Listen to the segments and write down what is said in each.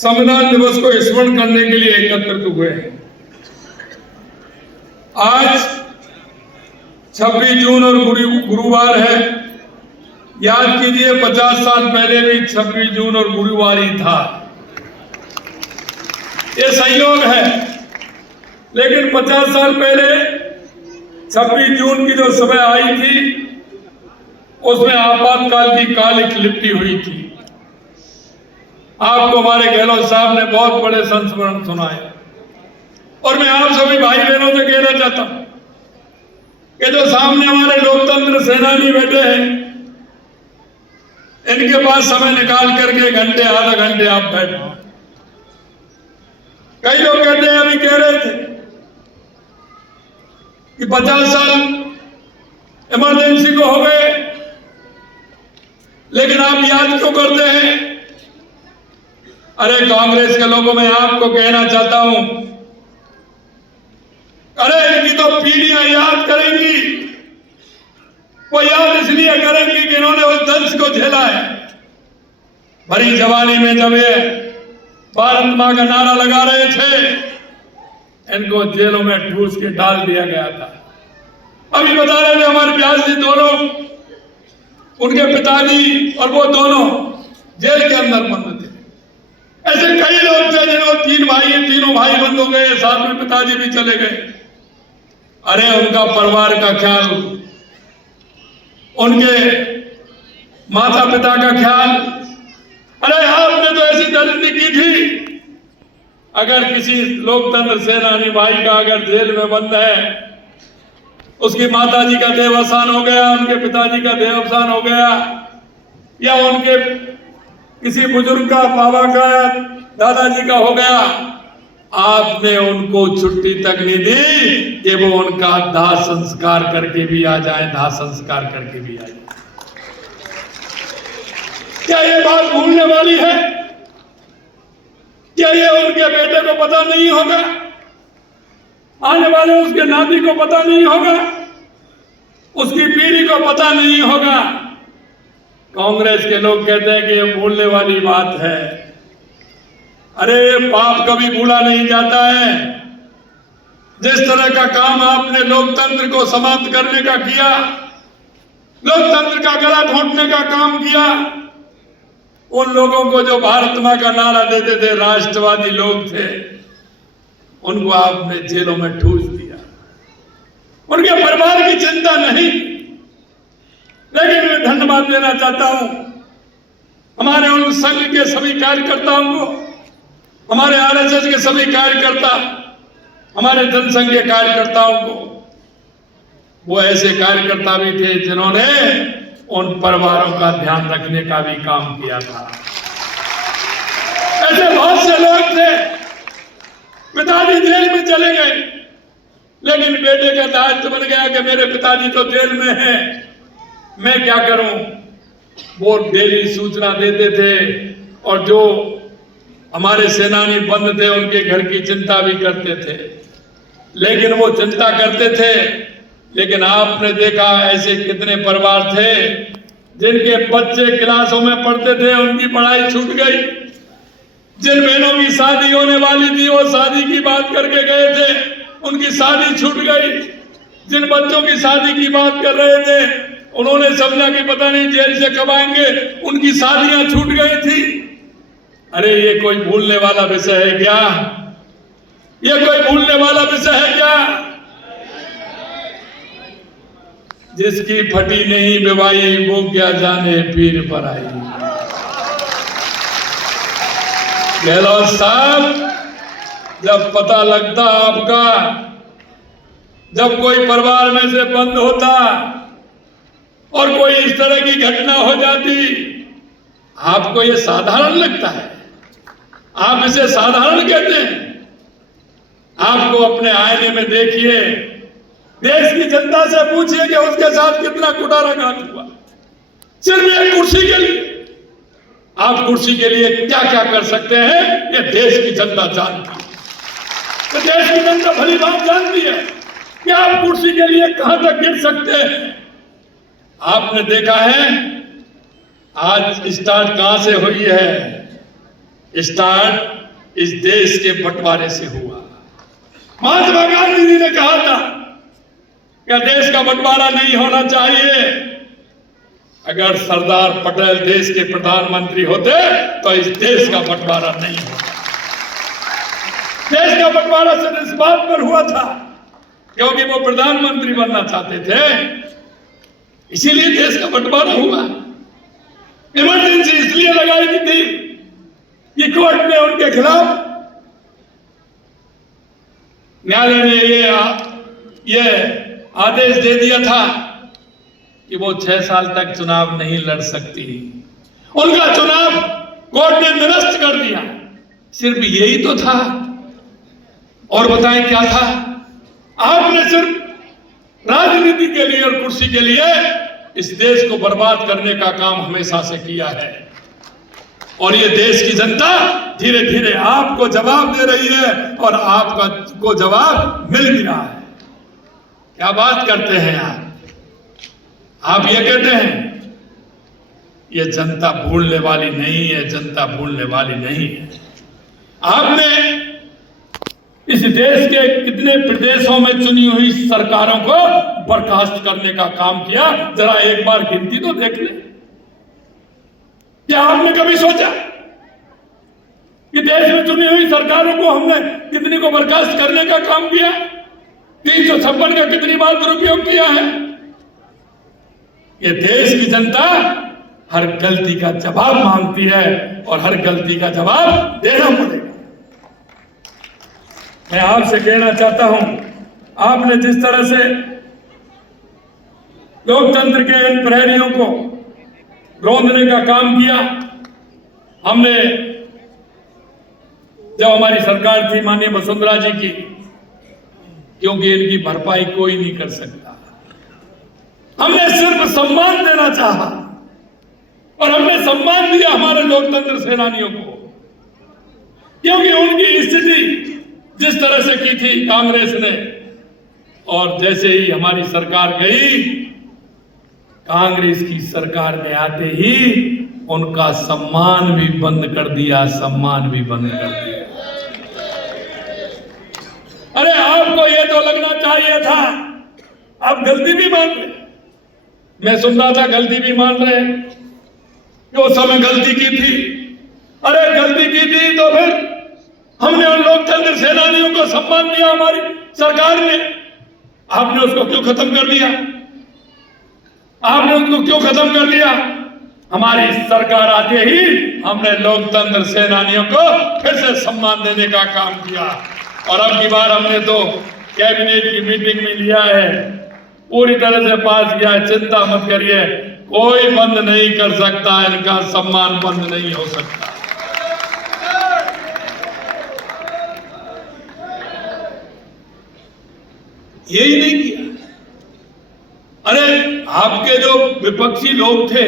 संविधान दिवस को स्मरण करने के लिए एकत्रित हुए हैं। आज 26 जून और गुरुवार है। याद कीजिए 50 साल पहले भी 26 जून और गुरुवार ही था। ये संयोग है, लेकिन 50 साल पहले 26 जून की जो समय आई थी उसमें आपातकाल की कालिक लिपटी हुई थी। आपको हमारे गहलोत साहब ने बहुत बड़े संस्मरण सुनाए और मैं आप सभी भाई बहनों से कहना चाहता हूं कि जो सामने हमारे लोकतंत्र सेनानी बैठे हैं, इनके पास समय निकाल करके घंटे आधा घंटे आप बैठो। कई लोग कहते हैं, अभी कह रहे थे कि 50 साल इमरजेंसी को हो गए, लेकिन आप याद क्यों करते हैं? अरे कांग्रेस के लोगों में आपको कहना चाहता हूं, अरे इनकी तो पीढ़ियां याद करेंगी। वो याद इसलिए करेंगी कि इन्होंने उस दंश को झेला है। भरी जवानी में जब ये भारत मां का नारा लगा रहे थे, इनको जेलों में ठूस के डाल दिया गया था। अभी बता रहे थे हमारे ब्यास जी, दोनों उनके पिताजी और वो दोनों जेल के अंदर बंद थे। ऐसे कई लोग थे जिन्होंने तीनों भाई बंद हो गए, साथ में पिताजी भी चले गए। अरे उनका परिवार का ख्याल, उनके माता पिता का ख्याल, अरे आपने तो ऐसी दरिद्री की थी। अगर किसी लोकतंत्र सेनानी भाई का अगर जेल में बंद है, उसकी माता जी का देहावसान हो गया, उनके पिताजी का देहावसान हो गया, या उनके किसी बुजुर्ग का, बाबा का, दादाजी का हो गया, आपने उनको छुट्टी तक नहीं दी कि वो उनका दाह संस्कार करके भी आ जाए, दाह संस्कार करके भी आ जाए। क्या ये बात भूलने वाली है? क्या ये उनके बेटे को पता नहीं होगा? आने वाले उसके नाती को पता नहीं होगा? उसकी पीढ़ी को पता नहीं होगा? कांग्रेस के लोग कहते हैं कि ये भूलने वाली बात है। अरे पाप कभी भूला नहीं जाता है। जिस तरह का काम आपने लोकतंत्र को समाप्त करने का किया, लोकतंत्र का गला घोंटने का काम किया, उन लोगों को जो भारत मां का नारा देते थे, राष्ट्रवादी लोग थे, उनको आपने जेलों में ठूस दिया। उनके परिवार की चिंता नहीं। लेकिन मैं धन्यवाद देना चाहता हूं हमारे उन संघ के सभी कार्यकर्ताओं को, हमारे आरएसएस के सभी कार्यकर्ता, हमारे जनसंघ के कार्यकर्ताओं को। वो ऐसे कार्यकर्ता भी थे जिन्होंने उन परिवारों का ध्यान रखने का भी काम किया था। ऐसे बहुत से लोग थे, पिताजी जेल में चले गए, लेकिन बेटे का दायित्व बन गया कि मेरे पिताजी तो जेल में हैं, मैं क्या करूं। वो डेली सूचना देते थे और जो हमारे सेनानी बंद थे उनके घर की चिंता भी करते थे। लेकिन वो चिंता करते थे, लेकिन आपने देखा ऐसे कितने परिवार थे जिनके बच्चे क्लासों में पढ़ते थे, उनकी पढ़ाई छूट गई। जिन बहनों की शादी होने वाली थी, वो शादी की बात करके गए थे, उनकी शादी छूट गई। जिन बच्चों की शादी की बात कर रहे थे, उन्होंने समझा कि पता नहीं जेल से कब आएंगे, उनकी शादियां छूट गई थी। अरे ये कोई भूलने वाला विषय है क्या? ये कोई भूलने वाला विषय है क्या? जिसकी फटी नहीं बेवाई, वो क्या जाने पीर पर आई। गहलोत साहब, जब पता लगता आपका, जब कोई परिवार में से बंद होता और कोई इस तरह की घटना हो जाती, आपको ये साधारण लगता है? आप इसे साधारण कहते हैं? आपको अपने आईने में देखिए, देश की जनता से पूछिए कि उसके साथ कितना कुटाराघात हुआ, सिर्फ एक कुर्सी के लिए। आप कुर्सी के लिए क्या क्या कर सकते हैं, ये देश की जनता जानती है। तो देश की जनता भली बात जानती है कि आप कुर्सी के लिए कहां तक गिर सकते हैं। आपने देखा है आज स्टार्ट कहां से हुई है? स्टार्ट इस देश के बंटवारे से हुआ। महात्मा गांधी जी ने कहा था कि देश का बंटवारा नहीं होना चाहिए। अगर सरदार पटेल देश के प्रधानमंत्री होते तो इस देश का बंटवारा नहीं होता। देश का बंटवारा सिर्फ इस बात पर हुआ था क्योंकि वो प्रधानमंत्री बनना चाहते थे, इसीलिए देश का बंटवारा हुआ। इमरजेंसी इसलिए लगाई गई थी कि कोर्ट ने उनके खिलाफ, न्यायालय ने ये आदेश दे दिया था कि वो 6 साल तक चुनाव नहीं लड़ सकती। उनका चुनाव कोर्ट ने निरस्त कर दिया। सिर्फ यही तो था, और बताएं क्या था? आपने सिर्फ राजनीति के लिए और कुर्सी के लिए इस देश को बर्बाद करने का काम हमेशा से किया है, और ये देश की जनता धीरे धीरे आपको जवाब दे रही है और आपका को जवाब मिल भी रहा है। क्या बात करते हैं आप ये कहते हैं ये जनता भूलने वाली नहीं है, जनता भूलने वाली नहीं है। आपने इस देश के कितने प्रदेशों में चुनी हुई सरकारों को बर्खास्त करने का काम किया, जरा एक बार गिनती तो देख ले। क्या आपने कभी सोचा कि देश में चुनी हुई सरकारों को हमने कितनी को बर्खास्त करने का काम किया? 356 का कितनी बार दुरुपयोग किया है? ये देश की जनता हर गलती का जवाब मांगती है और हर गलती का जवाब देना पड़ेगा। मैं आपसे कहना चाहता हूं, आपने जिस तरह से लोकतंत्र के इन प्रहरियों को रोंदने का काम किया, हमने जब हमारी सरकार थी माननीय वसुंधरा जी की, क्योंकि इनकी भरपाई कोई नहीं कर सकता, हमने सिर्फ सम्मान देना चाहा और हमने सम्मान दिया हमारे लोकतंत्र सेनानियों को, क्योंकि उनकी स्थिति जिस तरह से की थी कांग्रेस ने, और जैसे ही हमारी सरकार गई, कांग्रेस की सरकार ने आते ही उनका सम्मान भी बंद कर दिया, सम्मान भी बंद कर दिया। अरे आपको ये तो लगना चाहिए था आप गलती भी मान रहे। मैं सुन रहा था गलती भी मान रहे हैं कि उस समय गलती की थी। अरे गलती की थी तो फिर हमने उन लोकतंत्र सेनानियों को सम्मान दिया हमारी सरकार ने, आपने उसको क्यों खत्म कर दिया? आपने उसको क्यों खत्म कर दिया? हमारी सरकार आते ही हमने लोकतंत्र सेनानियों को फिर से सम्मान देने का काम किया, और अब की बार हमने तो कैबिनेट की मीटिंग में लिया है, पूरी तरह से पास किया है। चिंता मत करिए, कोई बंद नहीं कर सकता, इनका सम्मान बंद नहीं हो सकता। यही नहीं किया। अरे आपके जो विपक्षी लोग थे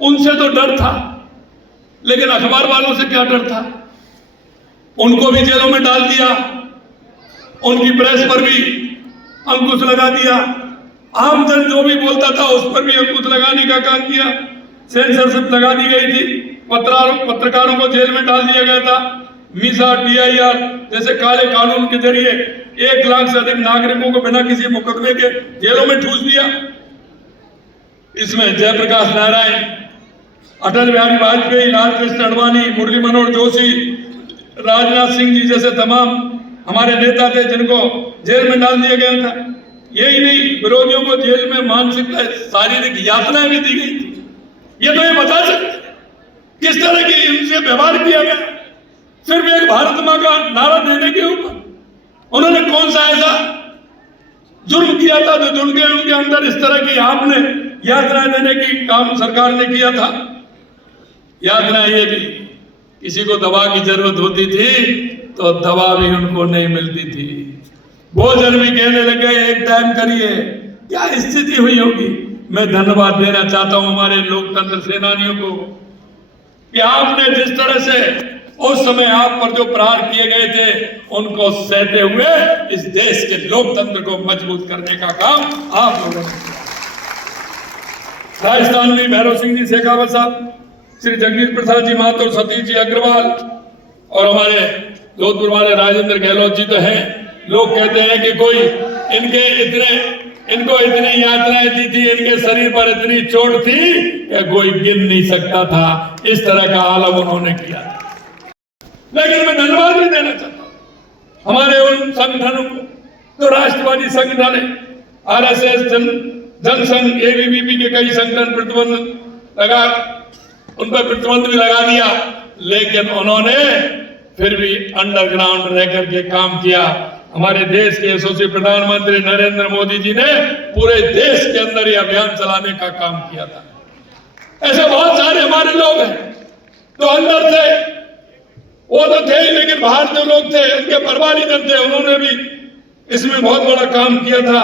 उनसे तो डर था, लेकिन अखबार वालों से क्या डर था? उनको भी जेलों में डाल दिया, उनकी प्रेस पर भी अंकुश लगा दिया, आमजन जो भी बोलता था उस पर भी अंकुश लगाने का काम किया, सेंसरशिप लगा दी गई थी, पत्रकारों को जेल में डाल दिया गया था। मीसा, DIR जैसे काले कानून के जरिए 1 लाख से अधिक नागरिकों को बिना किसी मुकदमे के जेलों में ठूस दिया। इसमें जयप्रकाश नारायण, अटल बिहारी वाजपेयी, लालकृष्ण आडवाणी, मुरली मनोहर जोशी, राजनाथ सिंह जी जैसे तमाम हमारे नेता थे जिनको जेल में डाल दिया गया था। यही नहीं, विरोधियों को जेल में मानसिक शारीरिक यातनाएं भी दी गई थी। ये तो ये बता सकते किस तरह की इनसे व्यवहार किया गया, सिर्फ एक भारत मां का नारा देने के ऊपर। उन्होंने कौन सा ऐसा जुर्म किया था जो उनके अंदर इस तरह की आपने यातनाएं देने की काम सरकार ने किया था? यातना ये भी, किसी को दवा की जरूरत होती थी तो दवा भी उनको नहीं मिलती थी, भोजन भी कहने लगे एक टाइम करिए। क्या स्थिति हुई होगी? मैं धन्यवाद देना चाहता हूं हमारे लोकतंत्र सेनानियों को कि आपने जिस तरह से उस समय आप पर जो प्रहार किए गए थे उनको सहते हुए इस देश के लोकतंत्र को मजबूत करने का काम आप लोगों ने किया। राजस्थान में भैरव सिंह जी शेखावत साहब श्री जगदीश प्रसाद जी महतो, सतीश जी अग्रवाल और हमारे जोधपुर वाले राजेंद्र गहलोत जी तो हैं। लोग कहते हैं कि कोई इनको इतनी यातनाएं दी थी, इनके शरीर पर इतनी चोट थी कि कोई गिन नहीं सकता था। इस तरह का आलम उन्होंने किया। लेकिन मैं धन्यवाद भी देना चाहता हूं हमारे उन संगठनों को, तो राष्ट्रवादी संगठन है, RSS, जनसंघ, ABVP के कई संगठन प्रतिबंध लगा, उन पर प्रतिबंध भी लगा दिया, लेकिन उन्होंने फिर भी अंडरग्राउंड रह करके काम किया। हमारे देश के यशस्वी प्रधानमंत्री नरेंद्र मोदी जी ने पूरे देश के अंदर ये अभियान चलाने का काम किया था। ऐसे बहुत सारे हमारे लोग हैं तो अंदर से वो तो थे ही, लेकिन बाहर जो लोग थे उनके परिवारजन थे, उन्होंने भी इसमें बहुत बड़ा काम किया था।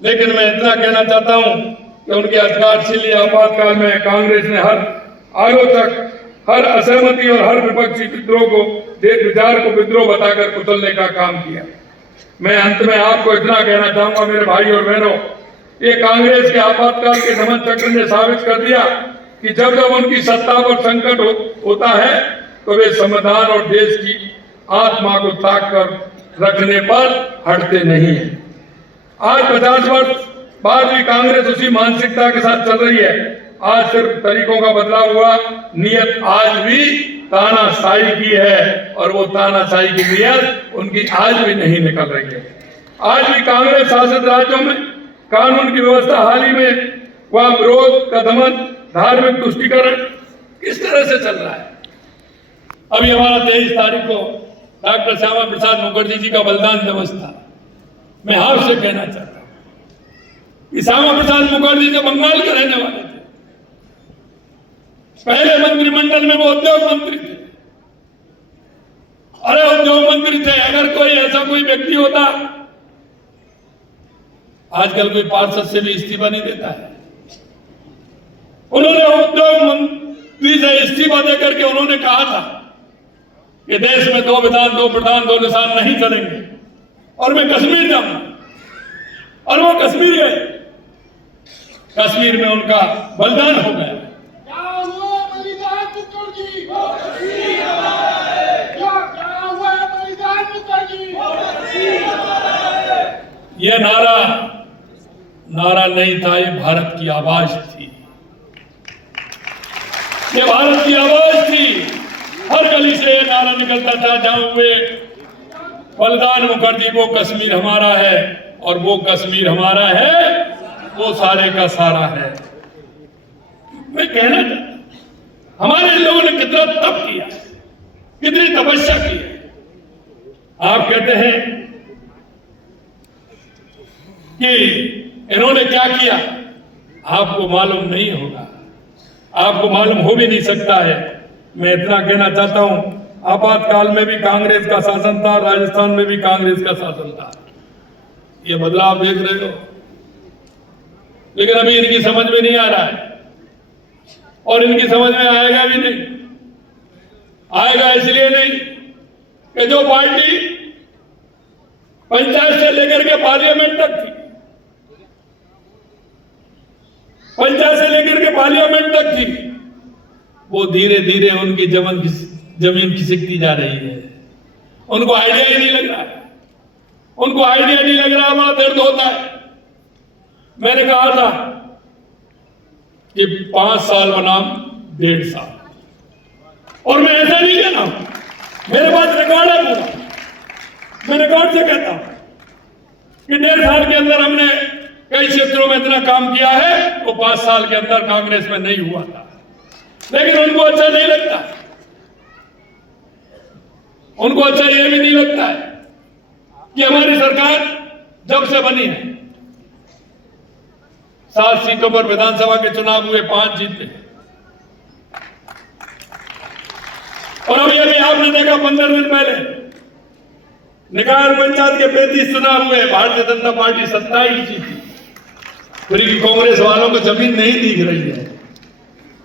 लेकिन मैं इतना कहना चाहता हूं कि उनके अधिकारशील आपातकाल में कांग्रेस ने हर आलोचक, हर असहमति और हर विपक्षी विद्रोह को, विचार को विद्रोह बताकर कुचलने का काम किया। मैं अंत में आपको इतना कहना चाहूंगा मेरे भाई और बहनों, ये कांग्रेस के आपातकाल के धमन चक्र ने साबित कर दिया कि जब जब उनकी सत्ता पर संकट होता है तो वे संविधान और देश की आत्मा को ताक कर रखने पर हटते नहीं है। आज 50 वर्ष बाद भी कांग्रेस उसी मानसिकता के साथ चल रही है। आज सिर्फ तरीकों का बदलाव हुआ, नियत आज भी तानाशाही की है और वो तानाशाही की नियत उनकी आज भी नहीं निकल रही है। आज भी कांग्रेस शासित राज्यों में कानून की व्यवस्था हाल ही में वह विरोध का दमन, धार्मिक तुष्टीकरण किस तरह से चल रहा है। अभी हमारा 23 तारीख को डॉक्टर श्यामा प्रसाद मुखर्जी जी का बलिदान दिवस था। मैं आपसे कहना चाहता हूं कि श्यामा प्रसाद मुखर्जी जो बंगाल के रहने वाले थे, पहले मंत्रिमंडल में वो उद्योग मंत्री थे। अरे उद्योग मंत्री थे, अगर कोई ऐसा कोई व्यक्ति होता, आजकल कोई पार्षद से भी इस्तीफा नहीं देता है। उन्होंने उद्योग मंत्री से इस्तीफा देकर के उन्होंने कहा था कि देश में 2 विधान, 2 प्रधान, 2 निशान नहीं चलेंगे और मैं कश्मीर जाऊंगा। और वो कश्मीर गए। कश्मीर में उनका बलिदान हो गया। ये नारा नहीं था, ये भारत की आवाज थी। ये भारत की आवाज थी। हर गली से ये नारा निकलता था, जहां हुए बलिदान मुखर्जी, वो कश्मीर हमारा है और वो कश्मीर हमारा है, वो सारे का सारा है। मैं कहना चाहता हमारे लोगों ने कितना तप किया, कितनी तपस्या की है। आप कहते हैं कि इन्होंने क्या किया, आपको मालूम नहीं होगा, आपको मालूम हो भी नहीं सकता है। मैं इतना कहना चाहता हूं, आपातकाल में भी कांग्रेस का शासन था, राजस्थान में भी कांग्रेस का शासन था। ये बदलाव देख रहे हो, लेकिन अभी इनकी समझ में नहीं आ रहा है और इनकी समझ में आएगा भी नहीं। आएगा इसलिए नहीं कि जो पार्टी पंचायत से लेकर के पार्लियामेंट तक थी, पंचायत से लेकर के पार्लियामेंट तक थी, वो धीरे धीरे उनकी जमीन खिसकती जा रही है। उनको आइडिया ही नहीं लग रहा है, उनको आइडिया नहीं लग रहा, बड़ा दर्द होता है। मैंने कहा था कि 5 साल बनाम 1.5 साल, और मैं ऐसा नहीं कहता हूं, मेरे पास रिकॉर्ड है पूरा। मैं रिकॉर्ड से कहता हूं कि 1.5 साल के अंदर हमने कई क्षेत्रों में इतना काम किया है, वो 5 साल के अंदर कांग्रेस में नहीं हुआ था। लेकिन उनको अच्छा नहीं लगता, उनको अच्छा ये भी नहीं लगता है कि हमारी सरकार जब से बनी है 7 सीटों पर विधानसभा के चुनाव हुए, 5 जीते। और अभी आपने देखा 15 दिन पहले निकाय और पंचायत के 35 चुनाव हुए, भारतीय जनता पार्टी 27 जीती। फिर कांग्रेस वालों को जमीन नहीं दिख रही है,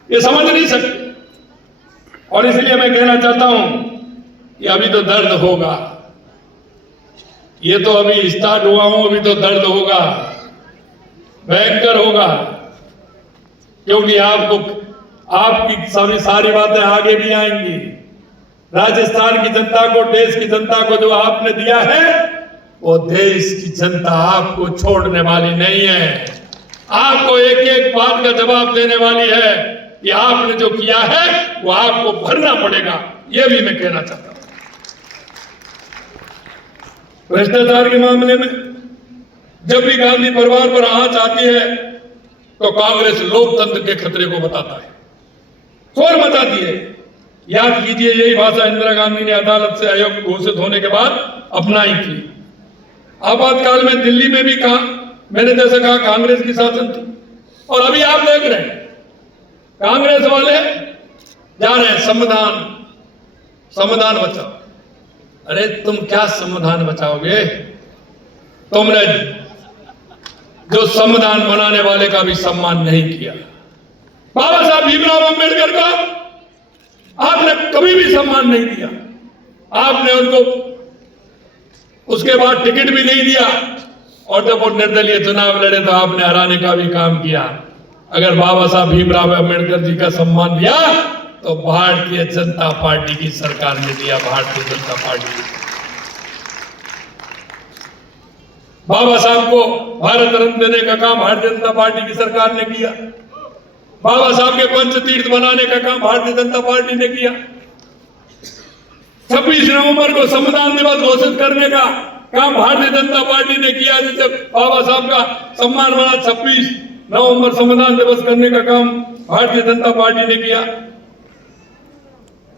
ये समझ नहीं सकते। और इसलिए मैं कहना चाहता हूं कि अभी तो दर्द होगा, ये तो अभी स्टार्ट हुआ हूं, अभी तो दर्द होगा, भयंकर होगा, क्योंकि आपको आपकी सारी बातें आगे भी आएंगी। राजस्थान की जनता को, देश की जनता को जो आपने दिया है, वो देश की जनता आपको छोड़ने वाली नहीं है। आपको एक एक बात का जवाब देने वाली है कि आपने जो किया है वो आपको भरना पड़ेगा। ये भी मैं कहना चाहता हूं। भ्रष्टाचार के मामले में जब भी गांधी परिवार पर आंच आती है तो कांग्रेस लोकतंत्र के खतरे को बताता है, शोर मचाती है। याद कीजिए, यही भाषा इंदिरा गांधी ने अदालत से आयोग घोषित होने के बाद अपनाई थी। आपातकाल में दिल्ली में भी कहा, मैंने जैसे कहा, कांग्रेस की शासन थी। और अभी आप देख रहे हैं कांग्रेस वाले जा रहे हैं संविधान बचाओ। अरे तुम क्या संविधान बचाओगे? तुमने जो संविधान बनाने वाले का भी सम्मान नहीं किया। बाबा साहब भीमराव अंबेडकर का आपने कभी भी सम्मान नहीं दिया। आपने उनको उसके बाद टिकट भी नहीं दिया, और जब वो निर्दलीय चुनाव लड़े तो आपने हराने का भी काम किया। अगर बाबा साहब भीमराव अंबेडकर जी का सम्मान दिया तो भारतीय जनता पार्टी की सरकार ने दिया। भारतीय जनता पार्टी, बाबा साहब को भारत रत्न देने का काम भारतीय जनता पार्टी की सरकार ने किया। बाबा साहब के पंचतीर्थ बनाने का काम भारतीय जनता पार्टी ने किया। 26 नवंबर को संविधान दिवस घोषित करने का काम भारतीय जनता पार्टी ने किया। जैसे बाबा साहब का सम्मान बना, 26 नवंबर संविधान दिवस करने का काम भारतीय जनता पार्टी ने किया।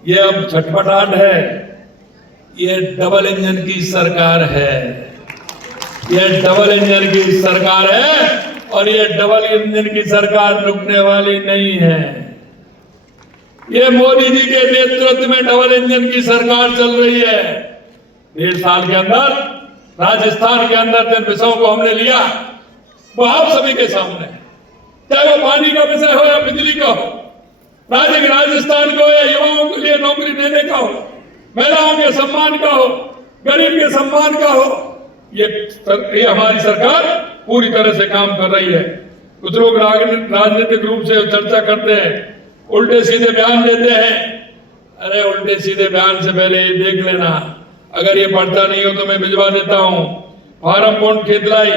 ये अब छटपटाहट है। ये डबल इंजन की सरकार है। ये डबल इंजन की सरकार है, और ये डबल इंजन की सरकार रुकने वाली नहीं है। ये मोदी जी के नेतृत्व में डबल इंजन की सरकार चल रही है। 1.5 साल के अंदर राजस्थान के अंदर जिन विषयों को हमने लिया वो आप सभी के सामने, चाहे वो पानी का विषय हो या बिजली का हो, राजस्थान को या युवाओं के लिए नौकरी देने का हो, महिलाओं के सम्मान का हो, गरीब के सम्मान का हो, ये हमारी सरकार पूरी तरह से काम कर रही है। कुछ लोग राजनीतिक रूप से चर्चा करते हैं, उल्टे सीधे बयान देते हैं। अरे उल्टे सीधे बयान से पहले ये देख लेना, अगर ये पढ़ता नहीं हो तो मैं भिजवा देता हूं। फार्म पोंड खेतलाई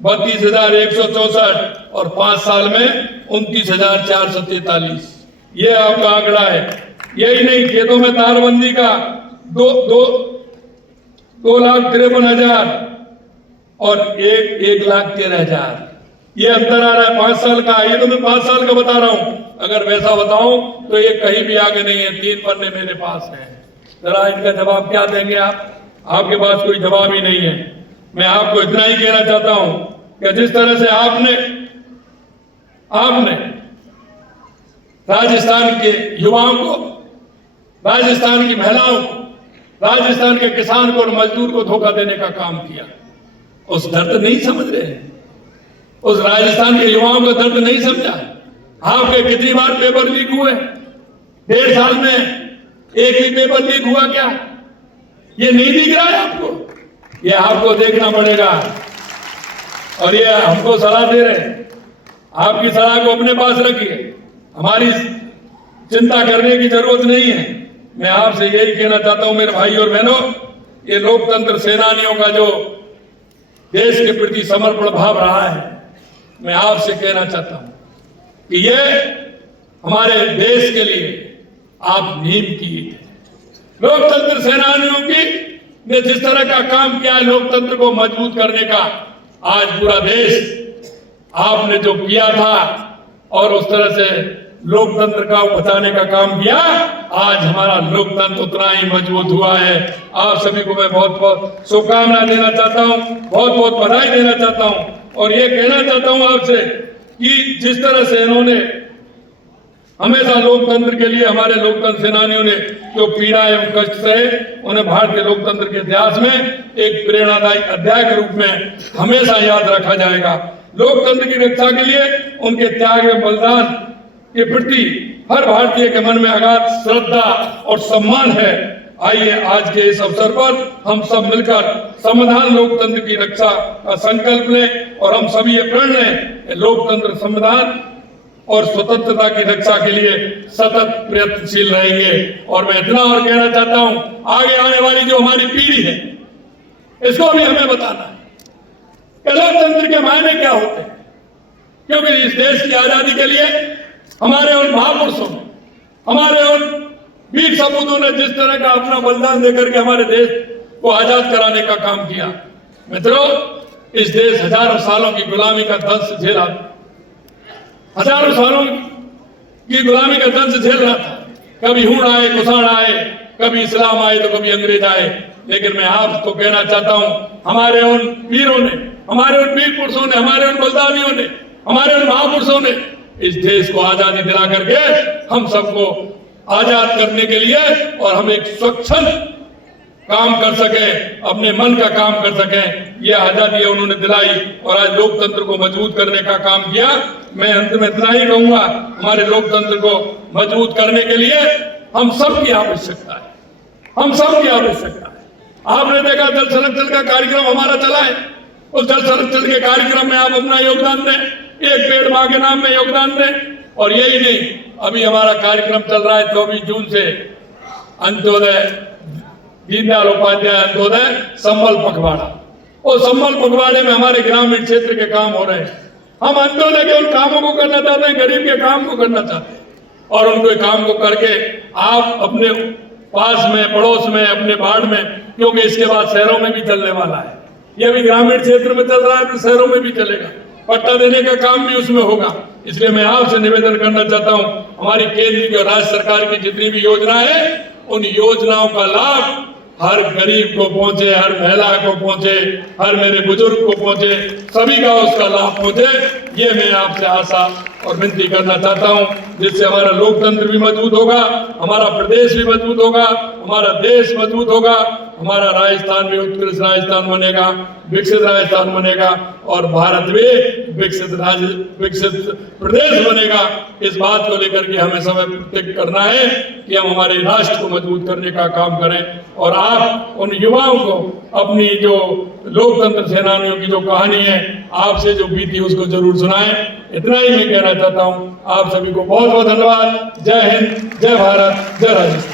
32,164 और 5 साल में 29,443, ये आपका आंकड़ा है। यही नहीं, खेतों में तारबंदी का 2,53,000 और 1,13,000, ये अंतर आ रहा है 5 साल का। ये तो मैं 5 साल का बता रहा हूं। अगर वैसा बताऊं तो ये कहीं भी आगे नहीं है। 3 पन्ने मेरे पास हैं। जरा इनका जवाब क्या देंगे आप? आपके पास कोई जवाब ही नहीं है। मैं आपको इतना ही कहना चाहता हूं कि जिस तरह से आपने राजस्थान के युवाओं को, राजस्थान की महिलाओं को, राजस्थान के किसान को और मजदूर को धोखा देने का काम किया, उस दर्द नहीं समझ रहे, उस राजस्थान के युवाओं का दर्द नहीं समझा। आपके कितनी बार पेपर लीक हुए? 1.5 साल में एक ही पेपर लीक हुआ क्या? ये नहीं दिख रहा है आपको? ये आपको देखना पड़ेगा। और ये हमको सलाह दे रहे हैं, आपकी सलाह को अपने पास रखिए, हमारी चिंता करने की जरूरत नहीं है। मैं आपसे यही कहना चाहता हूं मेरे भाई और बहनों, ये लोकतंत्र सेनानियों का जो देश के प्रति समर्पण भाव रहा है, मैं आपसे कहना चाहता हूं कि ये हमारे देश के लिए आप नींव की लोकतंत्र सेनानियों की ने जिस तरह का काम किया है लोकतंत्र को मजबूत करने का, आज पूरा देश आपने जो किया था और उस तरह से लोकतंत्र का बचाने का काम किया, आज हमारा लोकतंत्र उतना ही मजबूत हुआ है। आप सभी को मैं बहुत बहुत शुभकामनाएं देना चाहता हूं, बहुत बहुत बधाई देना चाहता हूं, और ये कहना चाहता हूं आपसे कि जिस तरह से इन्होंने हमेशा लोकतंत्र के लिए, हमारे लोकतंत्र सेनानियों ने जो पीड़ा एवं कष्ट सहे, उन्हें भारतीय लोकतंत्र के इतिहास में एक प्रेरणादायी अध्याय के रूप में हमेशा याद रखा जाएगा। लोकतंत्र की रक्षा के लिए उनके त्याग एवं बलिदान के प्रति हर भारतीय के मन में अगाध श्रद्धा और सम्मान है। आइए आज के इस अवसर पर हम सब मिलकर संविधान लोकतंत्र की रक्षा का संकल्प लें और हम सभी ये प्रण लें, लोकतंत्र संविधान और स्वतंत्रता की रक्षा के लिए सतत प्रयत्नशील रहेंगे। और मैं इतना और कहना चाहता हूं, आगे आने वाली जो हमारी पीढ़ी है इसको भी हमें बताना है कि लोकतंत्र के मायने क्या होते हैं, क्योंकि इस देश की आजादी के लिए हमारे उन महापुरुषों ने, हमारे उन वीर सपूतों ने जिस तरह का अपना बलिदान देकर के हमारे देश को आजाद कराने का काम किया। मित्रों, इस देश हजारों सालों की गुलामी का दंश झेला, हजारों सालों की गुलामी का दंश झेल रहा था। कभी हूण आए, कुषाण आए, कभी इस्लाम आए तो कभी अंग्रेज आए, लेकिन मैं आपको कहना चाहता हूं, हमारे उन वीरों ने, हमारे उन वीर पुरुषों ने, हमारे उन बलिदानियों ने, हमारे उन महापुरुषों ने इस देश को आजादी दिला करके हम सबको आजाद करने के लिए और हम एक स्वच्छंद काम कर सके, अपने मन का काम कर सके, ये आजादी उन्होंने दिलाई और आज लोकतंत्र को मजबूत करने का काम किया। मैं अंत में इतना ही कहूंगा, हमारे लोकतंत्र को मजबूत करने के लिए हम सब की आवश्यकता है, हम सब की आवश्यकता है। आपने देखा जल संरक्षण का कार्यक्रम हमारा चला है, उस जल संरक्षण के कार्यक्रम में आप अपना योगदान दें, एक पेड़ मां के नाम में योगदान दें। और यही नहीं, अभी हमारा कार्यक्रम चल रहा है 24 जून से अंत्योदय, दीनदयाल उपाध्याय अंत्योदय संबल पखवाड़ा। और संबल पखवाड़े में हमारे ग्रामीण क्षेत्र के काम हो रहे हैं। हम अंत्योदय के उन कामों को करना चाहते हैं, गरीब के काम को करना चाहते हैं, और उनके काम को करके आप अपने पास में, पड़ोस में, अपने वार्ड में, क्योंकि इसके बाद शहरों में भी चलने वाला है, यह भी ग्रामीण क्षेत्र में चल रहा है तो शहरों में भी चलेगा, पट्टा देने का काम भी उसमें होगा। इसलिए मैं आपसे निवेदन करना चाहता हूं, हमारी केंद्र और राज्य सरकार की जितनी भी योजनाएं हैं, उन योजनाओं का लाभ हर गरीब को पहुंचे, हर महिला को पहुंचे, हर मेरे बुजुर्ग को पहुंचे, सभी का उसका लाभ पहुंचे, ये मैं आपसे आशा और विनती करना चाहता हूं, जिससे हमारा लोकतंत्र भी मजबूत होगा, हमारा प्रदेश भी मजबूत होगा, हमारा देश मजबूत होगा, हमारा राजस्थान भी उत्कृष्ट राजस्थान बनेगा, विकसित राजस्थान बनेगा, और भारत भी विकसित प्रदेश बनेगा। इस बात को लेकर के हमें समय प्रतिज्ञा करना है कि हम हमारे राष्ट्र को मजबूत करने का काम करें। और आप उन युवाओं को अपनी जो लोकतंत्र सेनानियों की जो कहानी है, आपसे जो बीती, उसको जरूर सुनाएं। इतना ही मैं कहना चाहता हूं। आप सभी को बहुत बहुत धन्यवाद। जय हिंद, जय भारत, जय राजस्थान।